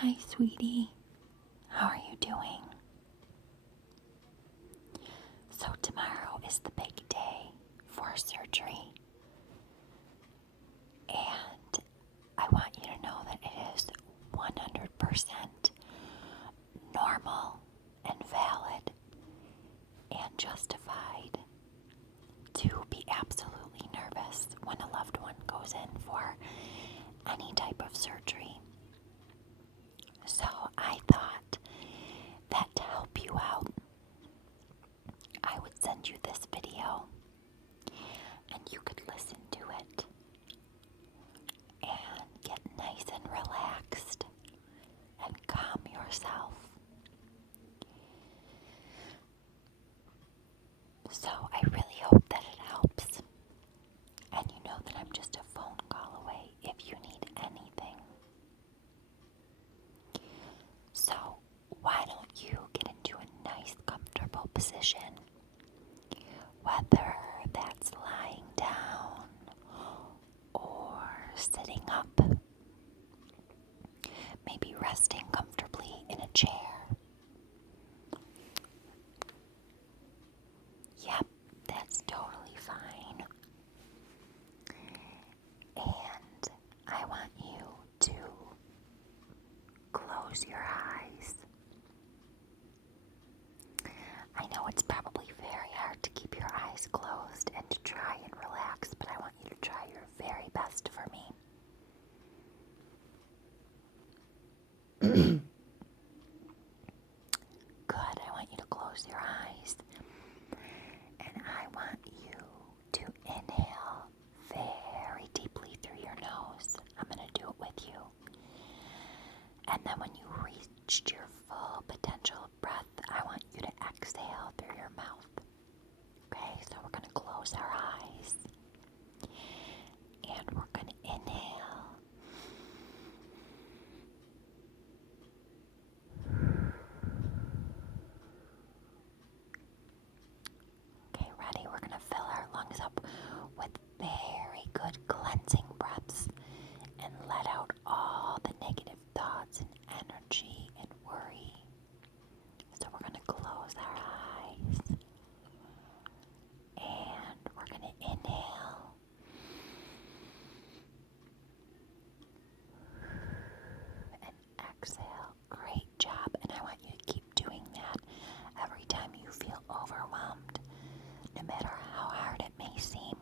Hi, sweetie. How are you doing? So, tomorrow is the big day for surgery, and I want you to know that it is 100% normal and valid and justified to be absolutely nervous when a loved one goes in for any type of surgery. So, I thought that to help you out, I would send you this video and you could listen to it and get nice and relaxed and calm yourself. So I really hope that it helps. And you know that I'm just a phone call away if you need anything. So why don't you get into a nice comfortable position, whether that's lying down or sitting up, maybe resting comfortably in a chair. Yep, that's totally fine. And I want you to close your eyes. I know it's probably very hard to keep your eyes closed and to try and relax, but I want you to try your very best for me. Good, I want you to close your eyes. And I want you to inhale very deeply through your nose. I'm going to do it with you. And then when you reached your full potential breath, I want you to exhale through your mouth. Okay, so we're going to close our eyes. And we're going to inhale. Okay, ready? We're going to fill our lungs up with very good cleansing breaths and let out all the negative thoughts and energy and worry. So we're going to close our eyes and we're going to inhale. And exhale. Great job. And I want you to keep doing that every time you feel overwhelmed, no matter how hard it may seem.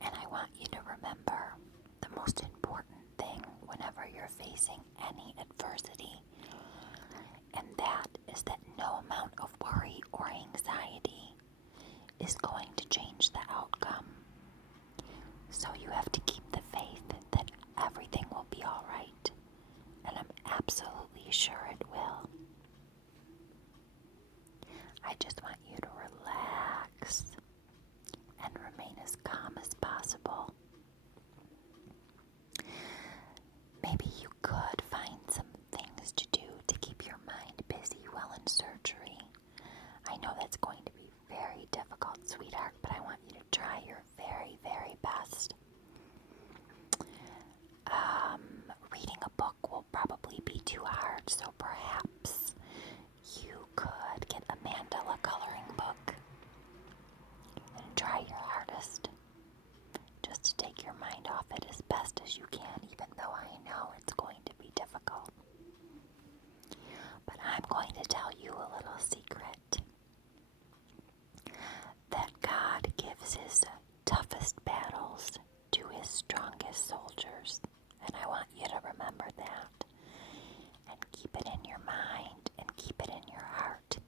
And I want you to remember the most important thing whenever you're facing any adversity, and that is that no amount of worry or anxiety is going to change the outcome. So you have to keep the faith that everything will be all right, and I'm absolutely sure it will. I just want you to relax and remain as calm as possible. Maybe you could find some things to do to keep your mind busy while in surgery. I know that's going to be very difficult, sweetheart, but I want you to try your very, very best. Reading a book will probably be too hard, so perhaps you could get a mandala coloring book and try your hardest just to take your mind off it as best as you can, even though I know it's going to be difficult. But I'm going to tell you a little secret, that God gives his toughest battles to his strongest soldiers. And I want you to remember that and keep it in your mind and keep it in your heart.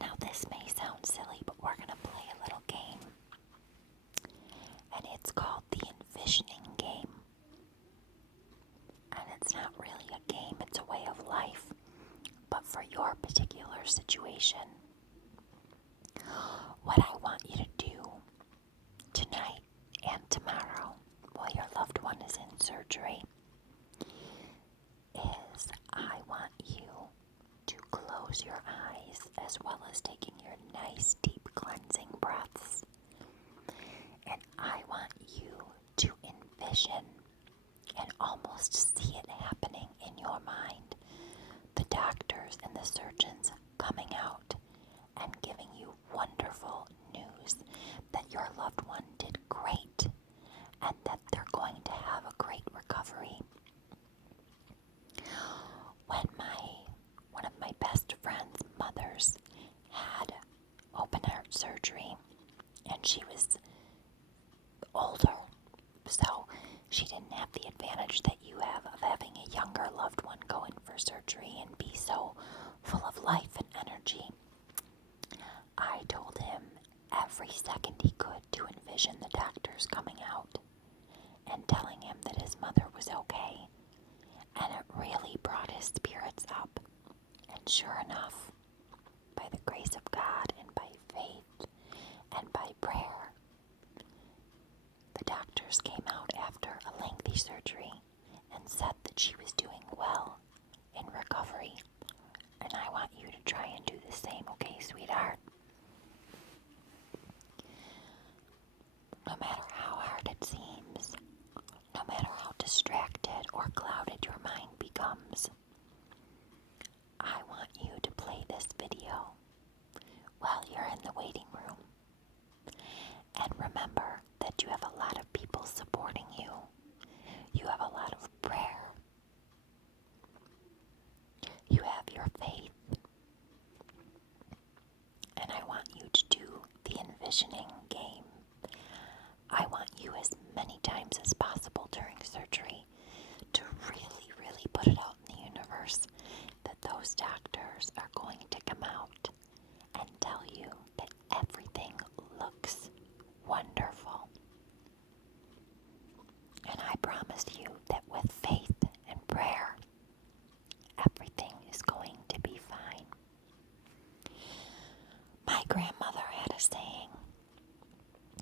Now this may sound silly, but we're going to play a little game. And it's called the envisioning game. And it's not really a game, it's a way of life. But for your particular situation, what I want you to do tonight and tomorrow while your loved one is in surgery is I want you to close your eyes as well as taking your nice deep cleansing breaths. And I want you to envision an almost see it happening in your mind. The doctors and the surgeons coming out and giving you wonderful news that your loved one did great and that they're going to have a great recovery. When one of my best friend's mothers had open heart surgery, and she was older, so she didn't have the advantage that you have of having a younger loved one go in for surgery and be so full of life and energy. I told him every second he could to envision the doctors coming out and telling him that his mother was okay, and it really brought his spirits up. And sure enough, by the grace of God and by faith and by prayer, the doctors came out after a lengthy surgery and said that she was doing well in recovery. And I want you to try and do the same, okay, sweetheart? No matter how hard it seems, no matter how distracted or clouded your mind becomes, I want you to play this video while you're in the waiting room. And remember that you have a lot of people supporting you. You have a lot of prayer. You have your faith. And I want you to do the envisioning game. I want you as many times as possible during surgery to really, really put it out in the universe that those doctors are going to come out and tell you that everything looks wonderful. And I promise you that with faith and prayer, everything is going to be fine. My grandmother had a saying: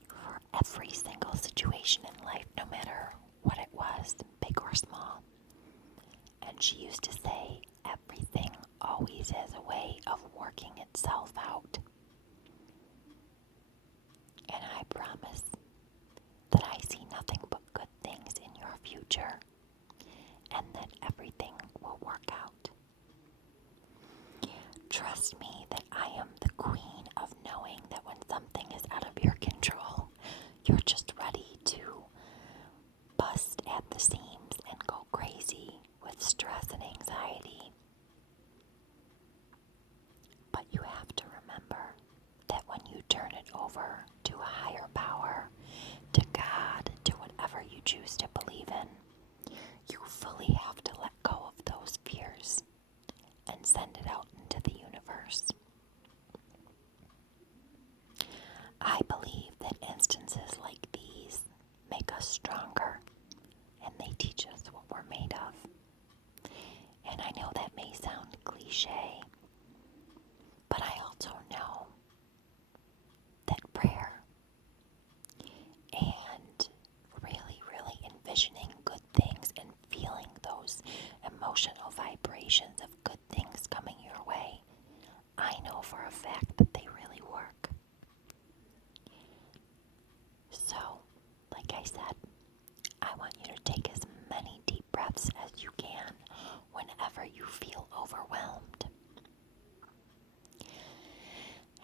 for every single situation in life, no matter what it was, big or small. And she used to say, everything always has a way of working itself out. And I promise that I see nothing but good things in your future, and that everything will work out. Trust me that I am the queen of knowing that when something is out of your control, you're just ready to bust at the seams and go crazy with stress and anxiety. But you have to remember that when you turn it over to a higher power, to God, to whatever you choose to believe in, you fully have to let go of those fears and send it out into the universe. I believe that instances like these make us stronger, and they teach us what we're made of. And I know that may sound cliche, but I also know that prayer and really, really envisioning good things and feeling those emotional vibrations of good things coming your way, I know for a fact that they really work. So, like I said, I want you to take as many deep breaths as you can whenever you feel overwhelmed.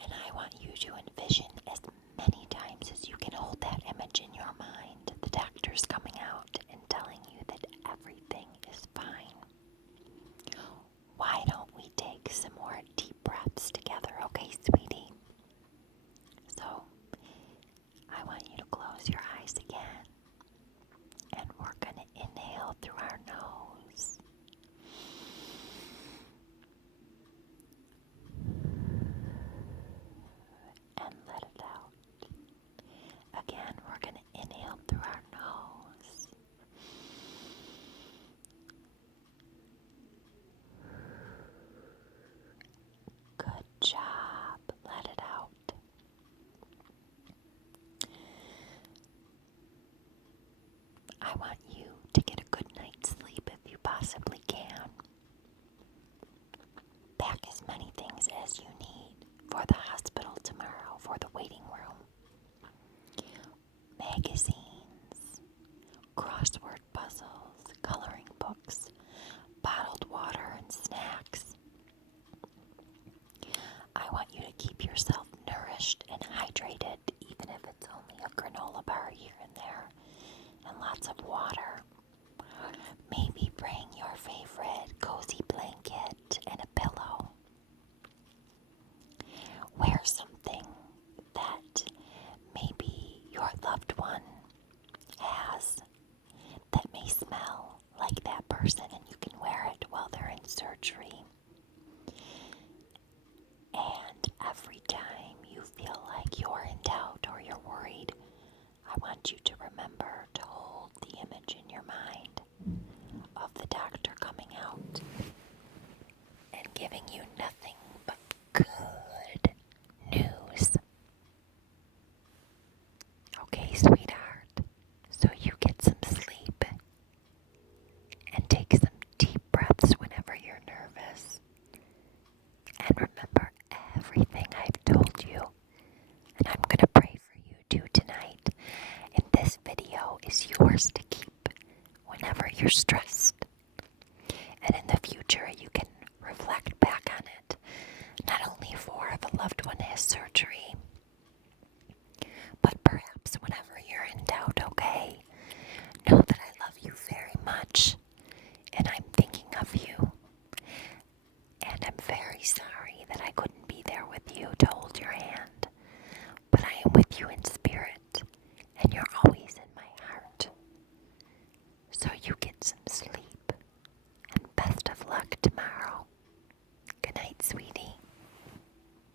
And I want you to envision as many times as you can hold that image in your mind, the doctors coming out and telling you that everything is fine. Why don't we take some more deep breaths together, okay, sweetie? So, I want you to close your eyes again, and we're going to inhale through our nose. And let it out. Again, we're going to inhale through our nose. Good job. Let it out. I want you to get a good night's sleep if you possibly can. Pack as many things as you need for the hospital tomorrow, for the waiting room. Magazines, crossword puzzles, lots of water. Maybe bring your favorite cozy blanket and a pillow. Wear something that maybe your loved one has that may smell like that person, and you can wear it while they're in surgery. And every time you feel like you're in doubt or you're worried, I want you to remember to hold the image in your mind of the doctor coming out and giving you nothing but good news. Okay, sweetheart, so you get some sleep and take some deep breaths whenever you're nervous. And remember everything I've told you. And I'm going to pray for you too tonight. And this video is yours to keep whenever you're stressed. And in the future, you can reflect back on it, not only for the loved one has surgery, but perhaps whenever you're in doubt, okay? Know that I love you very much, and I'm thinking of you. And I'm very sorry that I couldn't be there with you to hold your hand, but I am with you in spirit.